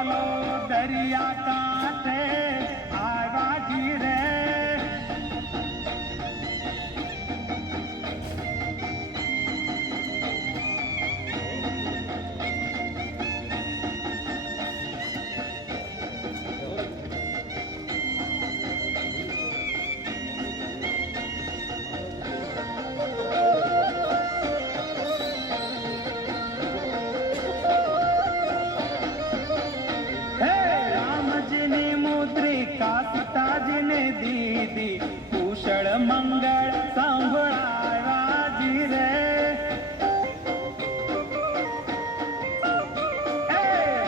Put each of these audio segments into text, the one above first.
વાલો દરિયા કાંઠે આવ્યા જી રે. સીતાજીને દીદી કુશળ મંગળ સાંભળાવ્યા જી રે.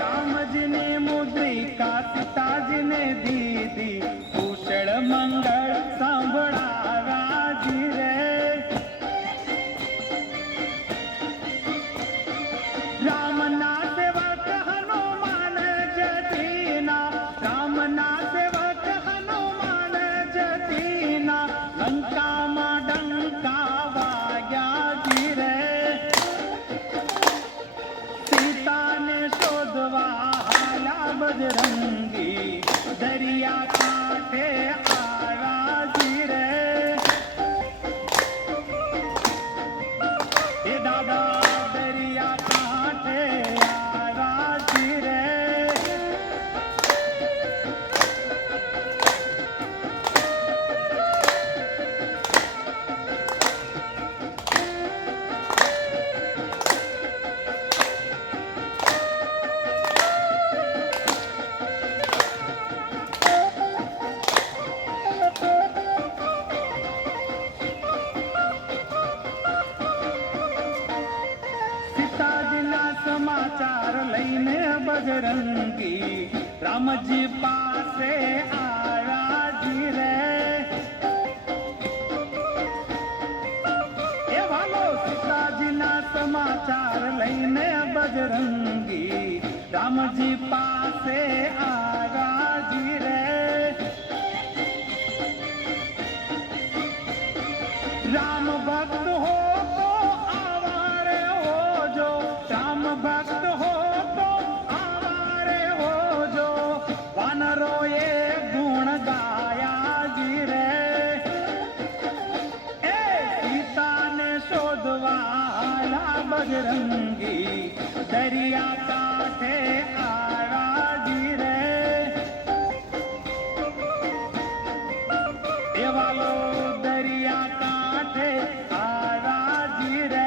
રામજીની મુદ્રિકા સીતાજીને દીદી કુશળ મંગળ સાંભળાવ્યા જી રે. રામના સેવક હનુમાન જતીના, રામના સેવક હનુમાન જતીના લંકામાં ડંકા વાગ્યા જી રે. સીતાને શોધવા હાલા બજરંગી દરિયા કાંઠે આવ્યા જી રે. એ દાદા દરિયા કાંઠે આવ્યા જી રે. સીતાજીના સમાચાર લઈને બજરંગી રામજી પાસે આવ્યા જી રે. એ વાલો સીતાજીના સમાચાર લઈને બજરંગી રામજી પાસે આવ્યા જી રે. રામ ભક્ત હો તો આવારે હોજો, રામ ભક્ત હો તો આવારે હોજો. વાનરોએ ગુણ ગાયા જી રે. એ સીતાને શોધવા હાલા બજરંગી દરિયા કાંઠે આવ્યા જી રે. એ વાલો દરિયા કાંઠે આવ્યા જી રે.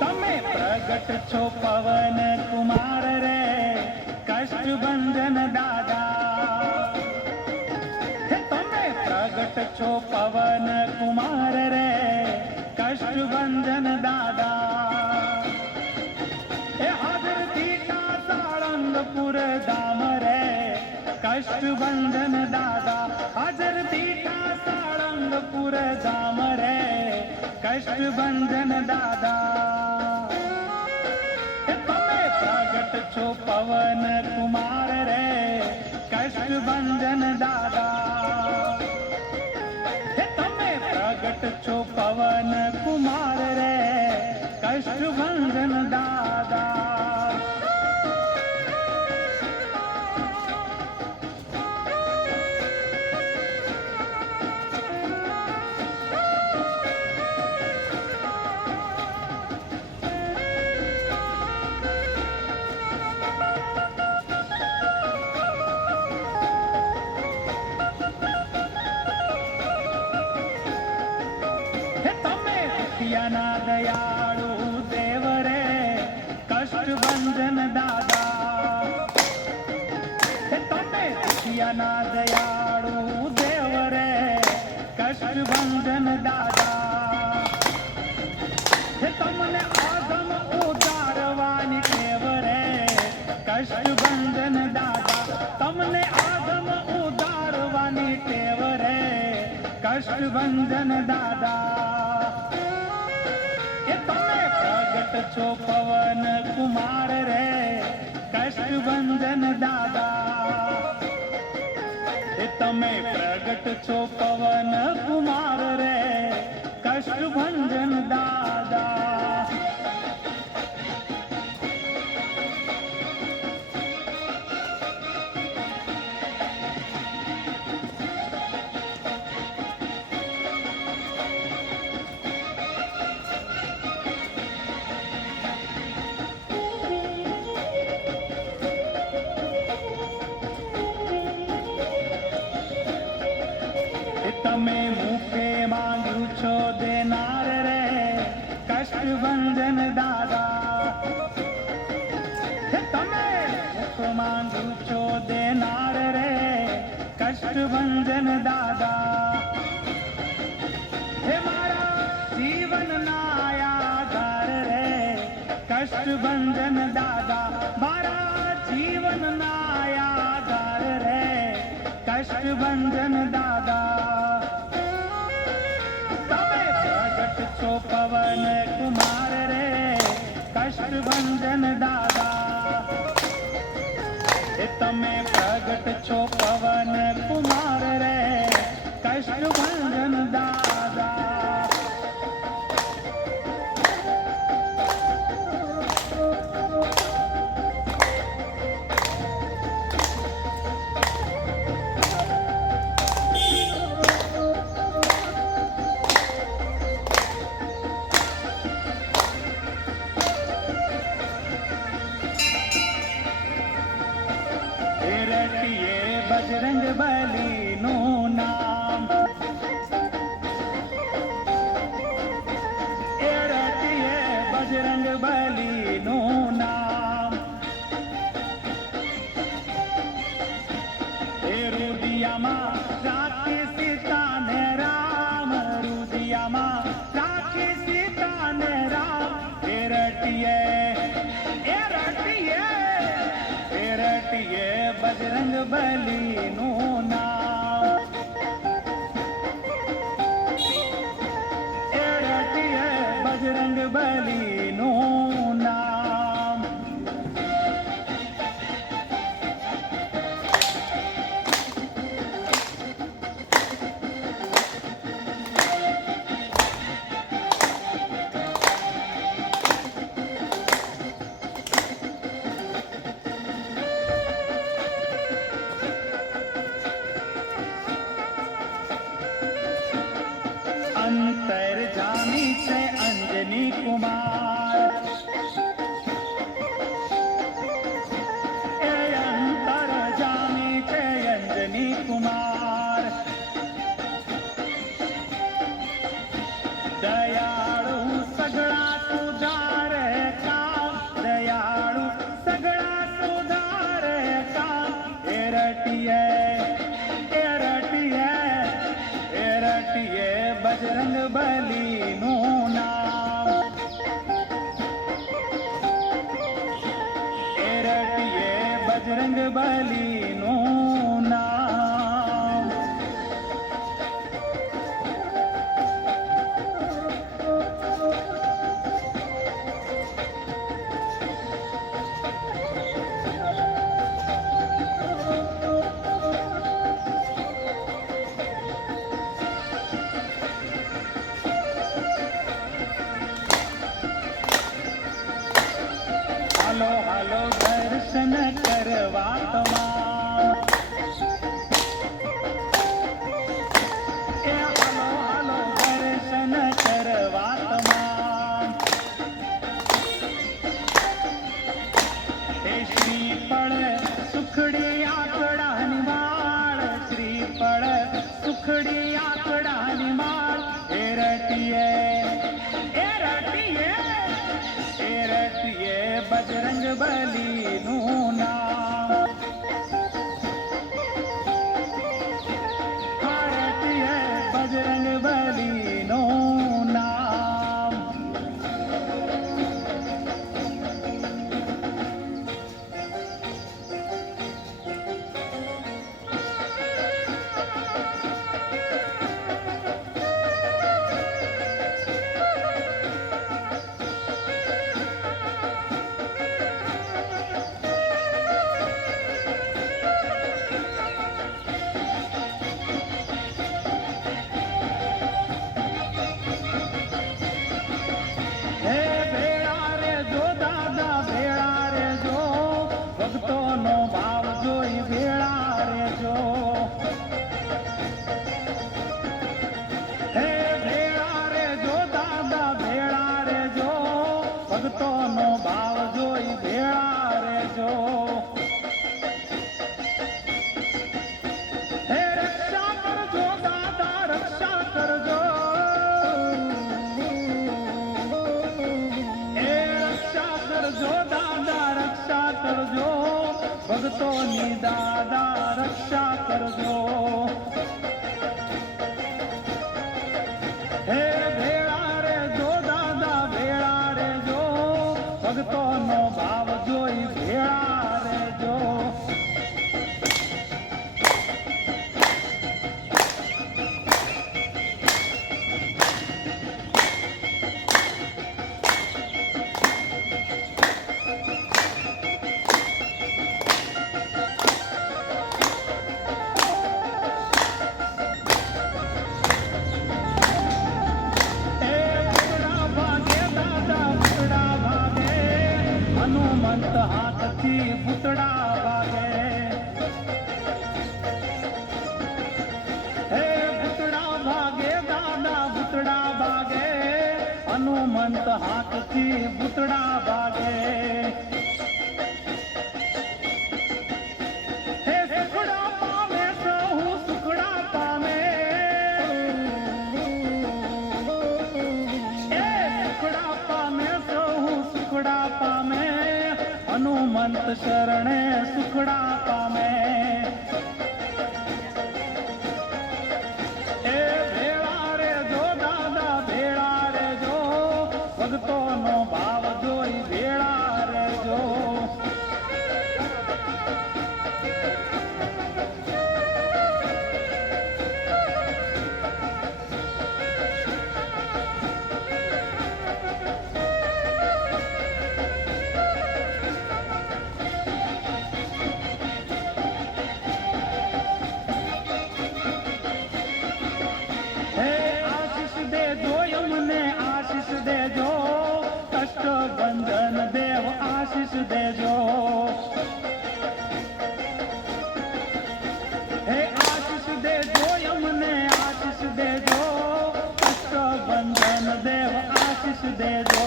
તમે પ્રગટ છો પવન કુમાર રે, કષ્ટભંજન દાદા. હે તમે પ્રગટ છો પવન કુમાર રે, કષ્ટભંજન દાદા. એ હાજરથી સાળંગપુર ધામ રે, કષ્ટભંજન દાદા. હાજરથી સાળંગપુર ધામ રે, કષ્ટભંજન દાદા. એ તમે પ્રગટ છો પવન કુમાર રે, કષ્ટભંજન દાદા. એ તમે પ્રગટ છો પવન કુમાર રે, કષ્ટભંજન દાદા. ના દયાળુ દેવ રે, કષ્ટભંજન દાદા. તમે ના દયાળુ દેવ રે, કષ્ટભંજન દાદા. તમને આદમ ઉતારવાની ટેવ રે, કષ્ટભંજન દાદા. તમને આદમ ઉતારવાની ટેવ રે, કષ્ટભંજન દાદા. એ તમે પ્રગટ છો પવન કુમાર રે કષ્ટભંજન દાદા. એ તમે પ્રગટ છો પવન કુમાર રે કષ્ટભંજન દાદા. તમે મુખે માંગ્યું છો દેનાર રે કષ્ટભંજન દાદા. તમે મુખ માંગ્યું છો દેનાર રે કષ્ટભંજન દાદા. હે મારા જીવનના આધાર રે કષ્ટભંજન દાદા. મારા જીવનના આધાર રે કષ્ટભંજન દાદા. છો પવન કુમાર રે કષ્ટભંજન દાદા. એ તમે પ્રગટ છો પવન કુમાર રે કષ્ટભંજન દાદા. બજરંગ બલીનું નામ એ રટીએ બજરંગ બલીનું નામ. એ રુદિયામાં રાખી સીતાને રામ. રુદિયામાં રાખી સીતાને રામ. એ રટીએ બજરંગ બલીનું નામ. એ રટીએ બજરંગ બલીનું નામ. અંતર જામી છે અંજની કુમાર. એ અંતર જામી છે અંજની કુમાર. દયાળુ સગળા સુધારે કામ. દયાળુ સગળા સુધારે કામ. એ રટીએ બજરંગ બલીનું નામ. એ રટીએ બજરંગ બલીનું નામ. હાલો હાલો દર્શન કરવા તમામ. એ હાલો હાલો દર્શન કરવા તમામ. એ શ્રીફળ સુખડી આકડાની માળ. શ્રીફળ સુખડી આકડાની માળ. એ રટીએ બજરંગ બલીનું નામ. રટીએ બજરંગ બલીનું નામ. હનુમંત હાથથી બુતડા ભાગે. હે સુખડા પામે સહુ સુખડા પામે. હે સુખડા પામે સહુ સુખડા પામે. હનુમંત શરણે સુખડા પામે. ભક્તોનો ભાવ જોઈ ભેળા રહેજો. હે આશીષ દેજો યમને આશીષ દેજો. કષ્ટભંજન દેવ આશીષ દેજો. હે આશીષ દેજો યમને આશીષ દેજો. કષ્ટભંજન દેવ આશીષ દેજો.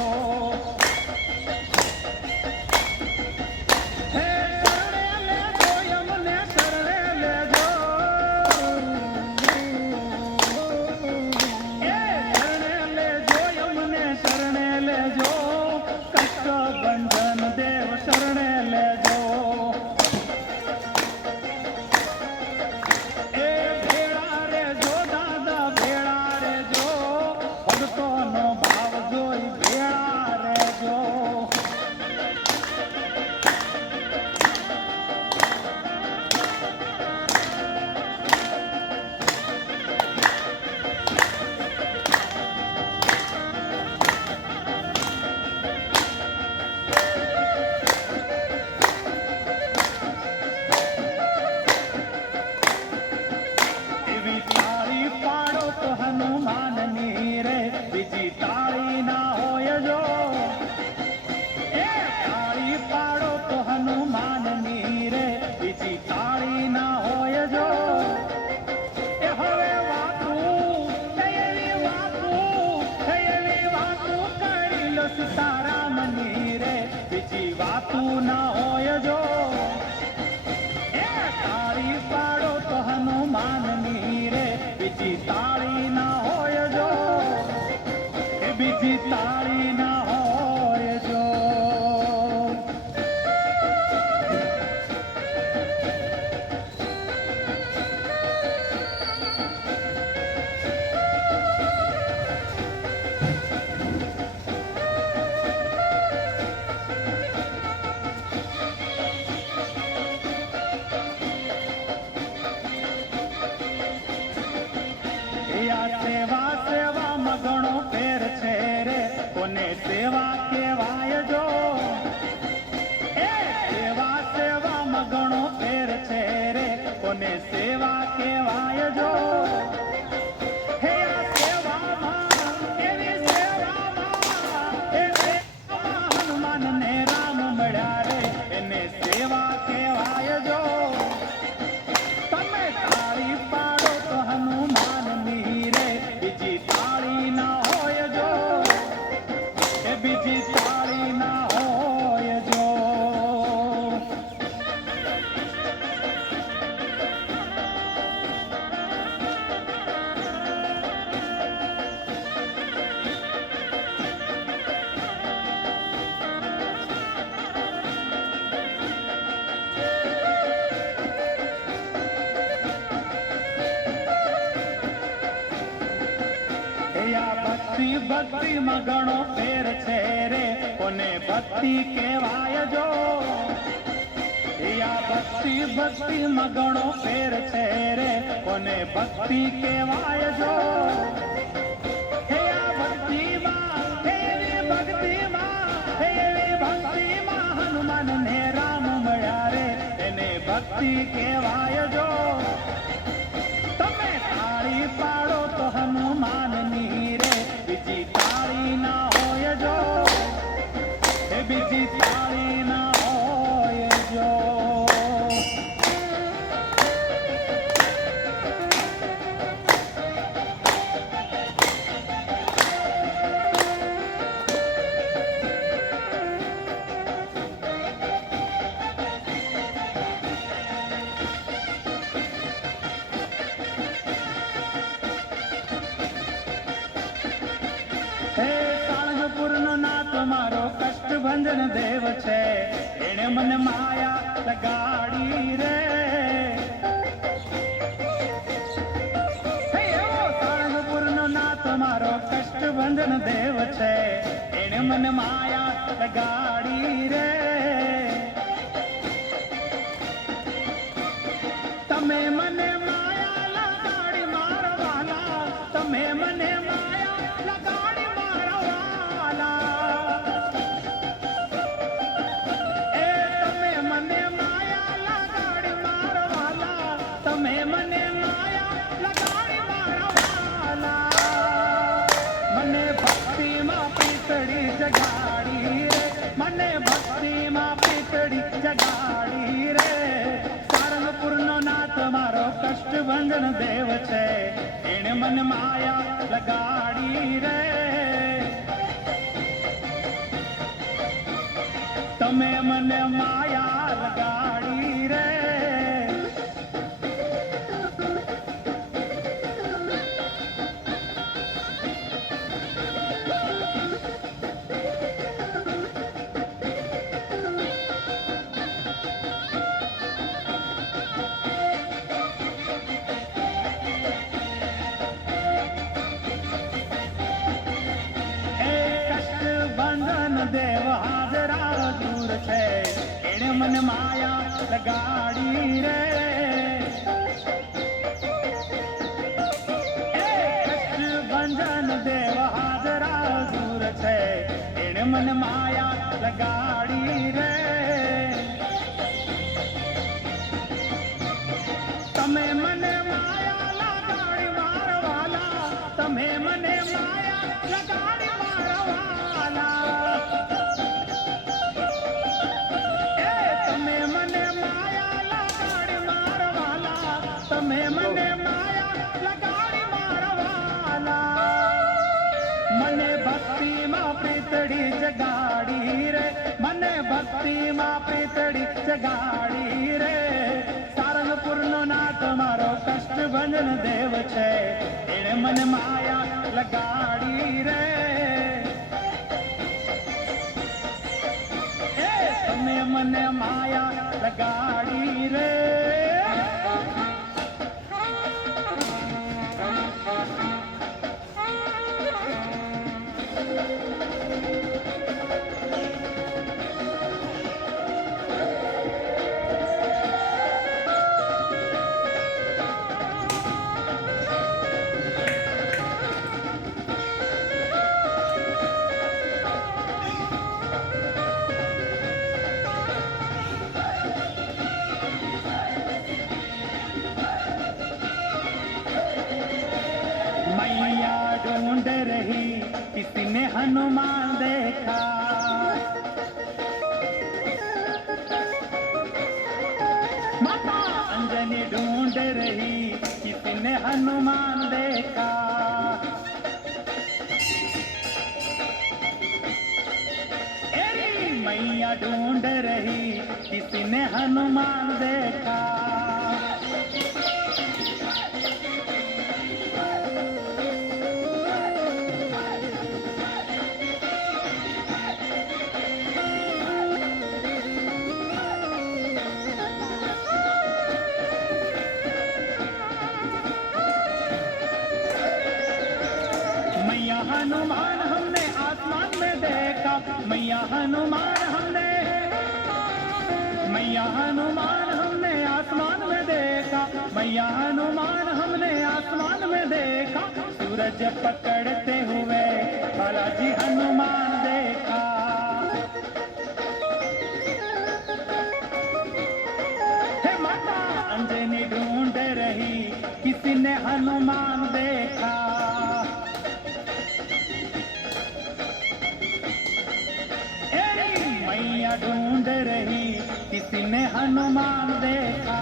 હે શરણે લેજો યમને શરણે લેજો. હે શરણે લેજો યમને શરણે લેજો. કષ્ટભંજન દેવ શરણે લેજો. એ ભેળા રેજો દાદા ભેળા રેજો. ભક્તોનો ભાવ જોઈ ભેળા રેજો. એવી તાળી પાડો તો હનુમાનની રે. બીજી તાળી ના હોય જો. એ તાળી પાડો તો હનુમાનની રે. બીજી તાળી ના હોય જો. એ હવે વાતું એવી વાતું એવી વાતું કરી લો સીતારામની રે. બીજી વાતું ના હોય જો. એ તાળી પાડો તો હનુમાનની રે. બીજી તાળી ના હોય જો. એ બીજી તાળી ના હોય જો. સેવા સેવામાં ઘણો ફેર છે રે. કોને સેવા કહેવાય જો. એ સેવા સેવામાં ઘણો ફેર છે રે. કોને સેવા કહેવાય જો. હે આ સેવામાં એવી સેવામાં એ સેવામાં હનુમાન ને રામ મળ્યા રે. એને સેવા કહેવાય જો. તમે તાળી પાડો તો હનુમાનની રે. બીજી તાળી ના હોય જો. એ બીજી તાળી ના હોય જો. ભક્તિ ભક્તિમાં ઘણો ફેર છે રે. કોને ભક્તિ કહેવાય જો. આ ભક્તિ ભક્તિમાં ઘણો ફેર છે રે. કોને ભક્તિ કહેવાય જો. હે આ ભક્તિમાં એવી ભક્તિમાં એવી ભક્તિમાં હનુમાન ને રામ મળ્યા રે. એને ભક્તિ કહેવાય જો. તમે તાળી પાડો તો હનુમાનની રે. બીજી તાળી ના હોય જો. એ બીજી તાળી ના હોય જો. મારો કષ્ટભંજન દેવ છે, એણે મને માયા લગાડી રે. એવો સાળંગપુરનો નાથ મારો કષ્ટભંજન દેવ છે, એણે મને માયા લગાડી રે. તમે મને માયા લગાડી મારા વાલા, તમે મને માયા લગાડી મારા વાલા. એ તમે મને માયા લગાડી મારા વાલા, તમે મને માયા લગાડી મારા વાલા. મને ભક્તિમાં પીતળી જગાડી રે, મને ભક્તિમાં પીતળી જગાડી રે. સારંગપુરનો નાથ મારો કષ્ટભંજન દેવ છે, એણે મને માયા લગાડી રે. તમે મને માયા લગાડી રે. દેવ હાજરા દૂર છે, એણે મને માયા લગાડી રે. કષ્ટભંજન દેવ હાજરા દૂર છે, એણે મને માયા લગાડી રે. તમે મને માયા લગાડી મારા વાલા, તમે મને માયા લગાડી મારા વાલા. તમે મને માયા લગાડી મારા વાલા, તમે મને માયા લગાડી મારા વાલા. મને ભક્તિમાં પીતળી જગાડી રે, મને ભક્તિમાં પીતળી જગાડી રે. સારંગપુરનો નાથ મારો કષ્ટભંજન દેવ છે, એણે મને માયા લગાડી રે. તમે મને માયા લગાડી રે. ढूंढ रही किसी ने हनुमान देखा, माता अंजनी ढूंढ रही किसी ने हनुमान देखा. एरी मैया ढूंढ रही किसी ने हनुमान देखा. हनुमान हमने आसमान में देखा, मैया हनुमान हमने, मैया हनुमान हमने आसमान में देखा, मैया हनुमान हमने आसमान में देखा. सूरज पकड़ते हुए बालाजी हनुमान देखा. हे माता अंजनी ढूंढ रही किसी ने हनुमान देखा. मैया ढूंढ रही किसी ने हनुमान देखा.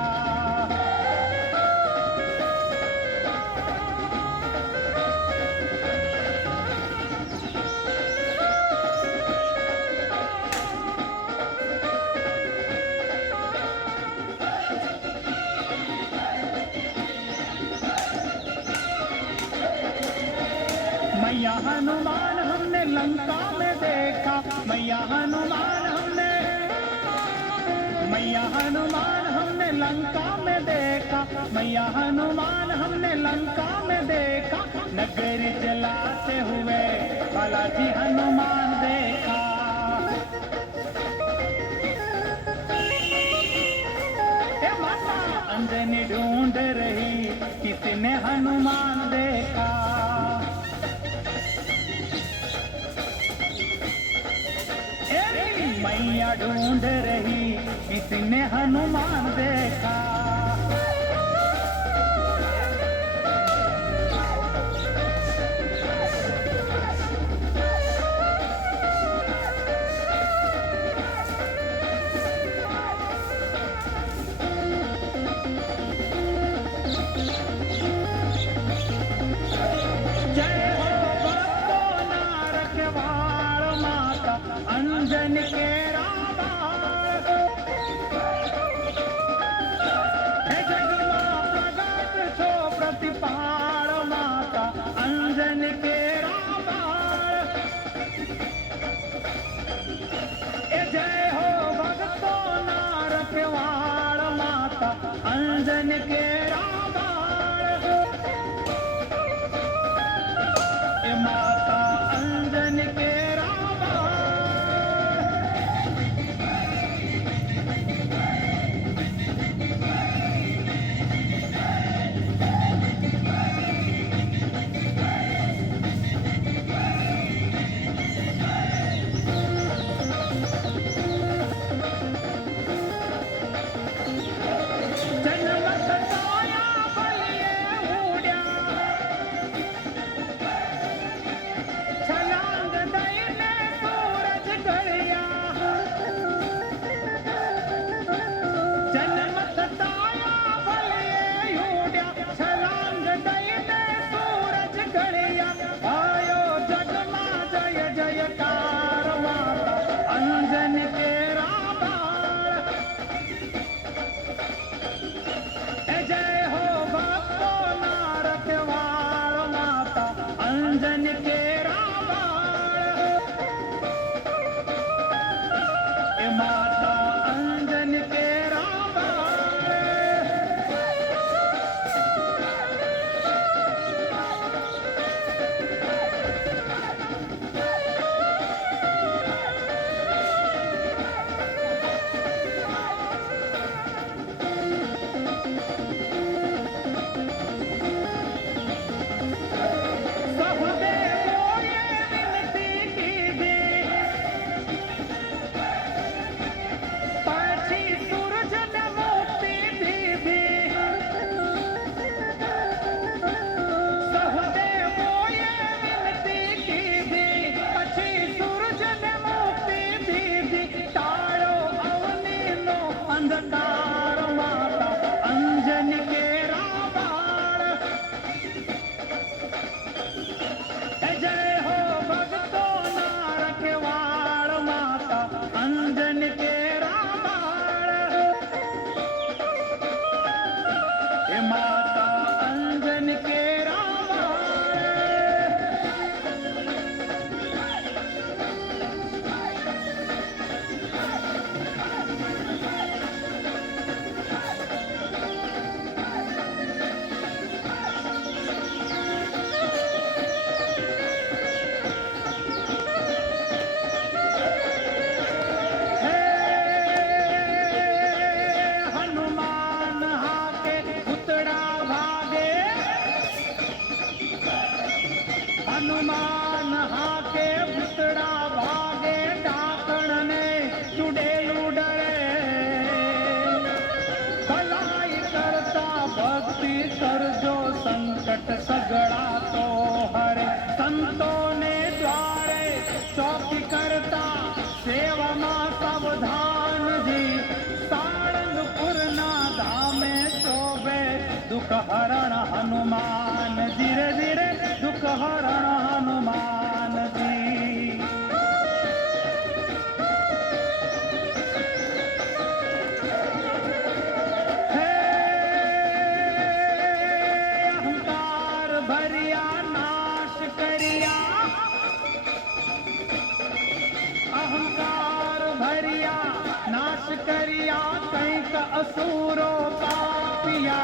मैया हनुमान हमने लंका में देखा। मैया हनुमान हमने लंका में देखा। मैया हनुमान हमने लंका में देखा। नगरी जलाते हुए बालाजी हनुमान देखा। माता अंजनी ढूंढ रही, किसी ने हनुमान देखा। मैया ढूंढ रही, किसी ने हनुमान देखा। अंजन के राबार हे जगमा प्रगट छो प्रतिपाल माता अंजन के राबार। ए जय हो भक्तो ना रखवाल माता अंजन के राबार। ए माता अंजन के अंजन के राबार। ए माता अंजन के राबार। अंजन के राबार। हे माता अंजन के राबार। हनुमान हाके पुतड़ा भागे, डाकण ने चुड़ेलू डरे। भलाई करता भक्ति कर जो संकट सगड़ा तो हरे। संतों ने द्वारे चौकी करता सेवा मां सावधान जी। सारंगपुर ना धामे शोभे दुख हरण हनुमान। धीरे धीरे दुख हरण हनुमान जी। हे अहंकार भरिया नाश करिया। नाश करिया कैक असुरों का पिया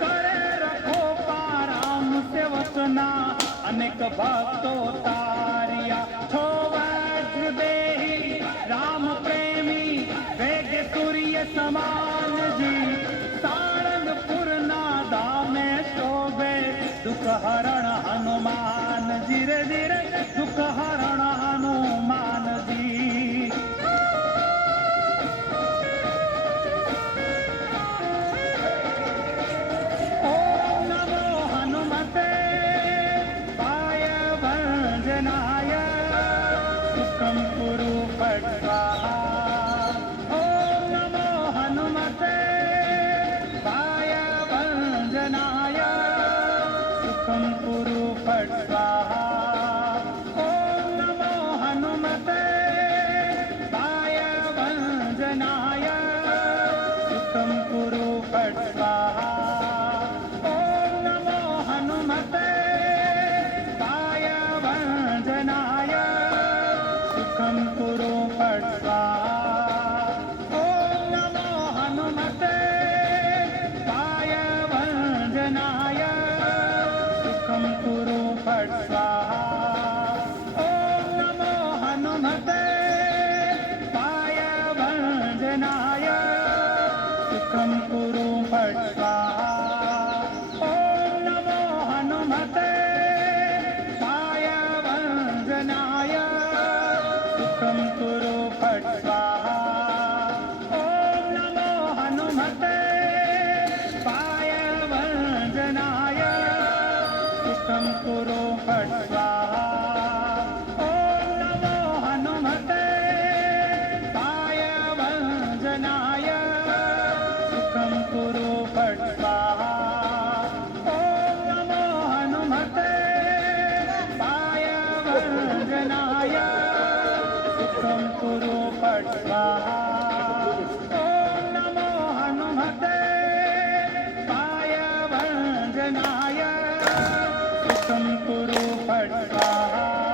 करे रखो पाराम सेवकना अनेक भक्तों तारिया छो वज्र देही राम प्रेमी वेग सूर्य समान जी सारंगपुर नादा में शोभे दुख हरण हनुमान जी रे दुख हरण हनुमान जी। ओम नमो हनुमते वाय वंदनाय सुखं कुरु फट् स्वाहा। ओम नमो हनुमते वाय वंदनाय सुखं कुरु फट् स्वाहा। ओम नमो हनुमते वाय वंदनाय सुखं कुरु फट् स्वाहा। ओम नमो हनुमते वाय वंदनाय सुखं कुरु फट् स्वाहा। ओम नमो हनुमते वाय वंदनाय सुखं कुरु फट् स्वाहा। ओम नमो हनुमते वाय वंदनाय सुखं कुरु फट् स्वाहा। ओम नमो हनुमते वाय वंदनाय सुखं कुरु फट् स्वाहा। ओम नमो हनुमते वाय वंदनाय सुखं कुरु फट् स्वाहा। ओम नमो हनुमते वाय वंदनाय सुखं कुरु फट् स्वाहा। ओम नमो हनुमते वाय वंदनाय सुखं कुरु फट् स्वाहा। ओम नमो हनुमते वाय वंदनाय सुखं कुरु फट् स्वाहा।